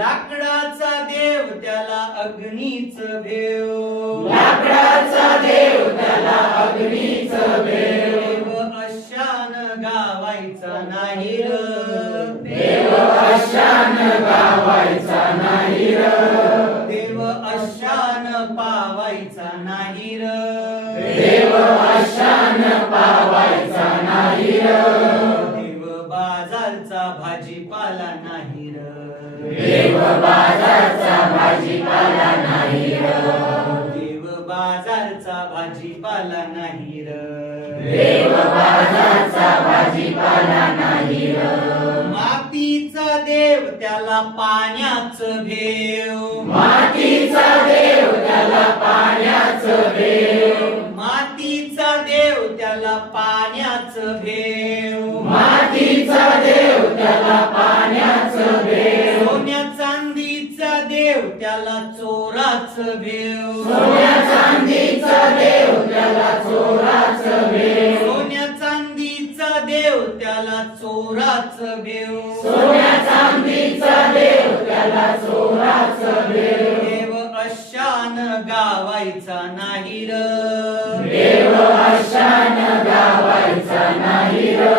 लाकडाचा देव त्याला अग्नीच भेव. लाकडाचा देव त्याला अग्नीच भेव. देव अशान गावायचा नाही र. देव अशान गावायचा नाही र. देव अशान पावायचा नाही र. देव अशान पावायचा नाही र. देव बाजारचा भाजीपाला नाही र. भाजीपाला नाही बाजारचा भाजीपाला नाही र. देव बाजारचा भाजीपाला नाही र. मातीचा देव त्याला पाण्याच भेव. मातीचा देव त्याला पाण्याच मातीचा देव त्याला पाण्याच भेव. मातीचा देव त्याला पाण्याच देव त्याला चोराच भेव. सोन्या चांदीचा देव त्याला चोराच भेव. सोन्या चांदीचा देव त्याला चोराच भेव सोन्या चांदीचा देव त्याला चोराच भेव देव अशान गावायचा नाही र देव अशान गावायचा नाही र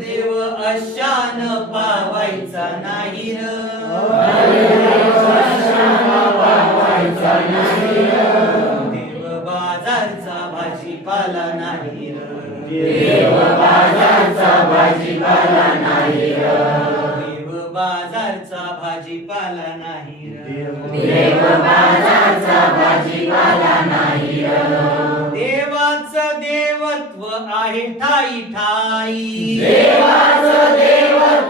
देव अशान पावायचा नाही र देव बाजारचा भाजीपाला नाही देव बाजारचा भाजीपाला नाही देव बाजारचा भाजीपाला नाही र. देव बाजारचा भाजीपाला नाही र. देवाचं देवत्व आहे ठाई ठाई. देवाचं देवत्व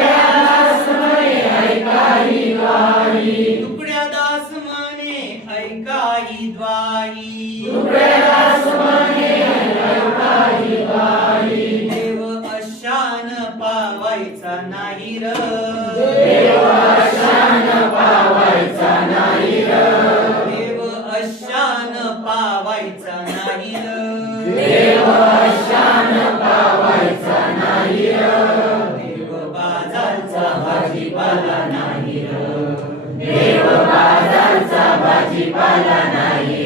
पावायचा नाही र. अशान पावायचा नाही र देव अशान पावायचा नाही र. देव अशान पावायचा नाही र. देव बाजारचा भाजीपाला नाही र. देव बाजारचा भाजीपाला नाही